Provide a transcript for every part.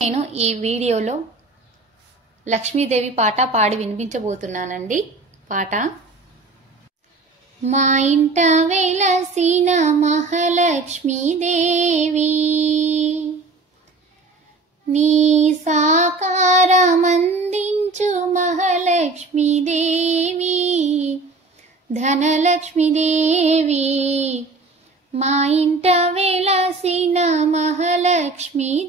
నేను ఈ వీడియోలో లక్ష్మీదేవి పాట పాడి వినిపించబోతున్నానండి. పాట మా ఇంట వెలసిన మహాలక్ష్మీదేవి నీ సాకారమందించు మహాలక్ష్మీదేవి ధనలక్ష్మీదేవి మా ఇంట వెలసిన మహాలక్ష్మీదేవి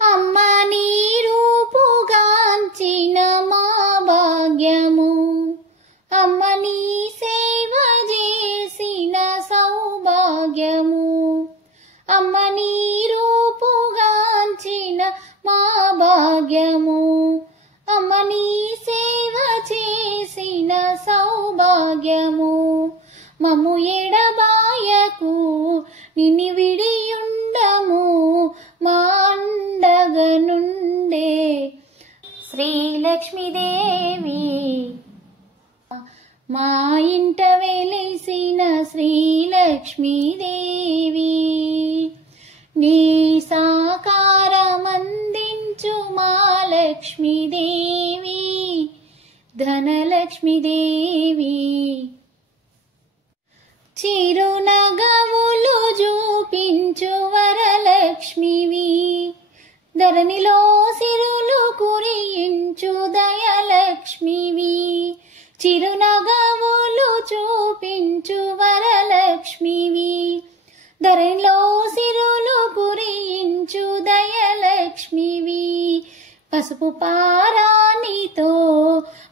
అమ్మ నీ రూపుగాంచిన మా భాగ్యము అమ్మ నీ సేవ చేసిన సౌభాగ్యము అమ్మ నీ రూపుగాంచిన మా భాగ్యము అమ్మ నీ సేవ చేసిన సౌభాగ్యము మమ్ము ఎడబాయకు నిన్ను విడియుండము మా అండగనుండే శ్రీలక్ష్మీదేవి మా ఇంట వెలిసిన శ్రీలక్ష్మీదేవి నీ సాకారమందించు మా లక్ష్మీదేవి ధనలక్ష్మీదేవి చిరునగవులు చూపించు వరలక్ష్మివి ధరణిలో సిరులు కురియించు దయలక్ష్మివి చిరునగవులు చూపించు వరలక్ష్మివి ధరణిలో సిరులు కురియించు దయలక్ష్మివి పసుపు పారాణితో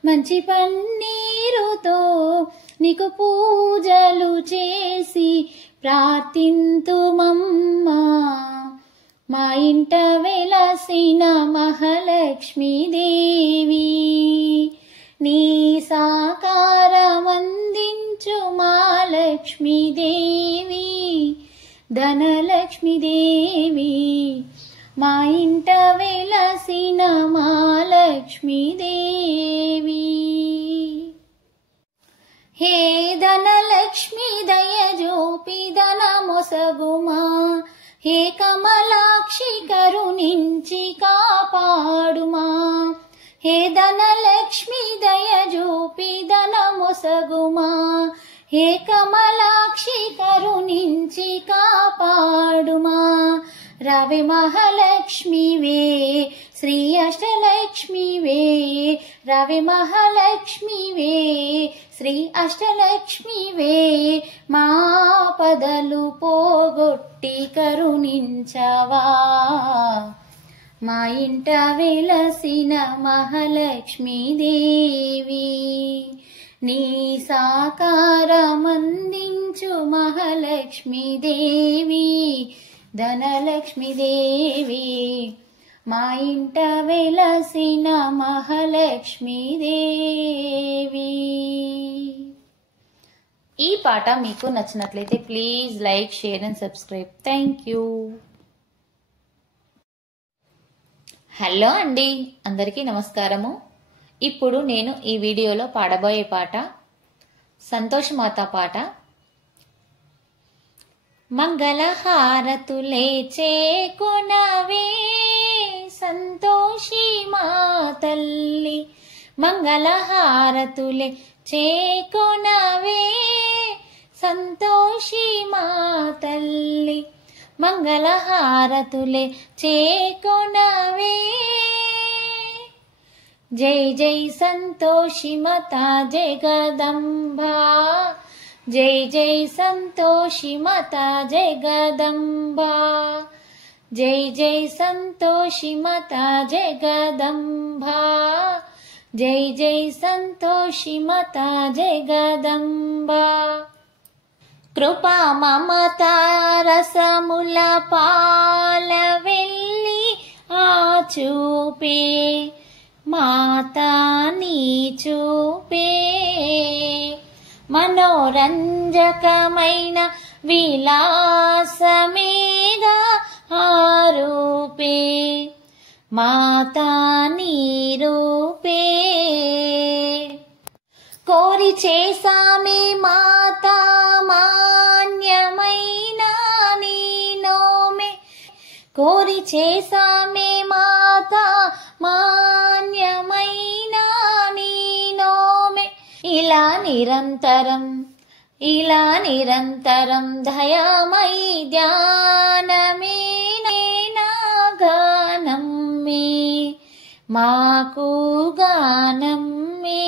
మంచి పన్నీరుతో నీకు పూజలు చేసి ప్రార్థింతుమమ్మా మా ఇంట వెలసిన మహాలక్ష్మీదేవి నీ సాకారమందించు మా లక్ష్మీదేవి ధనలక్ష్మీదేవి మా ఇంట వెలసిన మా లక్ష్మీదేవి హే ధనలక్ష్మి దయజోపి ధనమొసగుమా హే కమలాక్షి కరుణించి కాపాడుమా హే ధనలక్ష్మి దయజోపి ధనమొసగుమా హే కమలాక్షి కరుణించి కాపాడుమా రవి మహాలక్ష్మివే శ్రీ అష్టలక్ష్మివే రవి మహాలక్ష్మివే శ్రీ అష్టలక్ష్మివే మా పదలు పోగొట్టి కరుణించవా మా ఇంట వెలసిన మహాలక్ష్మీదేవి నీ సాకారమందించు మహాలక్ష్మీదేవి ధనలక్ష్మీదేవి మా ఇంట వెలసిన మహాలక్ష్మీదేవి. ఈ పాట మీకు నచ్చినట్లయితే please like share and subscribe. Thank you. Hello అండి, అందరికీ నమస్కారము. ఇప్పుడు నేను ఈ వీడియోలో పాడబోయే పాట సంతోషమాత పాట. మంగళహారతులే చేకొనవే సంతోషి మా తల్లి మంగళహారతులే చేకొనవే సంతోషి మా తల్లి మంగళహారతులే చేకొనవే జై జై సంతోషి మాతా జగదంబా జై జై సంతోషి మాతా జగదంబా జై జై సంతోషి మాతా జగదంబా జై జై సంతోషి మాతా జగదంబా కృపా మమతా రసముల పాల వెళ్ళి ఆ చూపే మాతా నీ చూపే మనోరంజకమైన విలాసమేగా ఆరూపే మాతా నీ రూపే కోరి చేసామే మాతా మాన్యమైన నీ నో కోరి చేసామే మాత మాన్యమైన నీ నోమే ఇలా నిరంతరం దయమై ధ్యానమే గానమ్మే మాకు గానమ్మే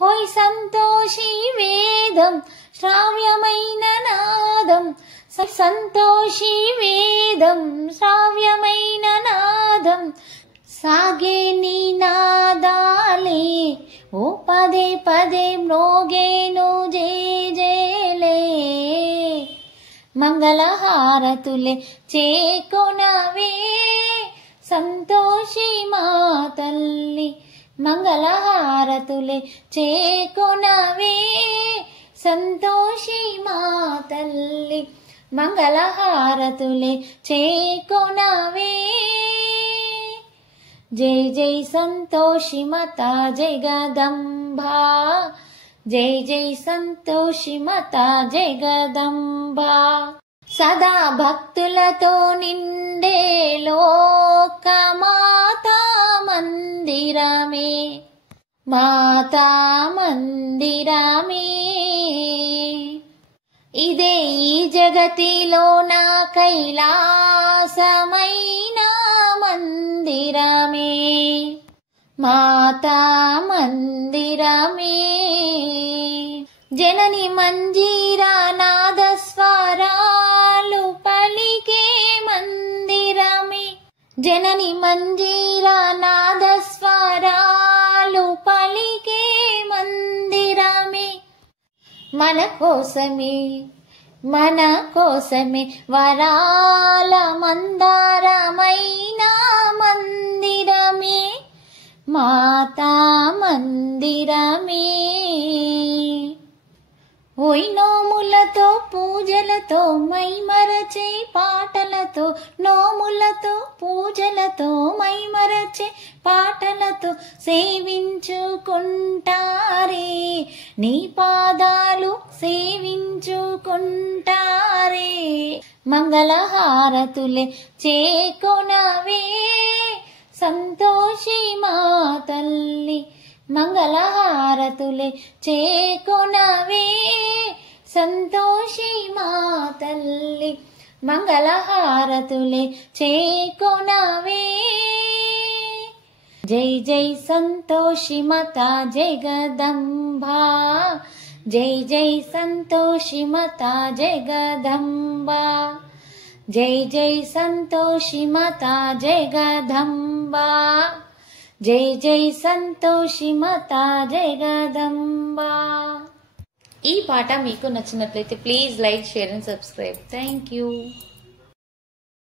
హోయ్ సంతోషి వేదం శ్రావ్యమైన నాదం సంతోషి వేదం శ్రావ్యమైన నాదం సాగే నీ నాదాలే ఓ పదే పదే మ్రోగేను జేలే మంగళహారతులే చేకొనవే సంతోషి మా తల్లి మంగళహారతులే చేకొనవే సంతోషి మా తల్లి మంగళహారతులే చేకొనవే జై జై సంతోషి మాతా జగదంబా జై జై సంతోషి మాతా జగదంబా సదా భక్తులతో నిండే లోక మాతా మందిరమే మాతా మందిరమే ఇదే ఈ జగతిలో నా కైలాసమైన మందిరమే మాతా మందిరమే జనని మంజీరా నాదస్వరాలు పలికే మందిరమే జనని మంజీరా నాదస్వరాలు పలికే మందిరమే మన కోసమే వరాల మందారమైన మందిరమే మాతా మందిరమే ఓయ్ నోములతో పూజలతో మైమరచే పాటలతో నోములతో పూజలతో మైమరచే పాటలతో సేవించుకుంటారే నీ పాదాలు సేవించుకుంటారే మంగళహారతులే చేకొనవే సంతోషి మా తల్లి మంగళహారతులే చేకొనవే సంతోషి మా తల్లి మంగళహారతులే చేకొనవే జై జై సంతోషి మాతా జగదంబా జై జై సంతోషి మాతా జగదంబా జై జై సంతోషి మాతా జగదంబా జై జై సంతోషి మాతా జగదంబా ఈ పాట మీకు నచ్చినట్లయితే please like share and subscribe thank you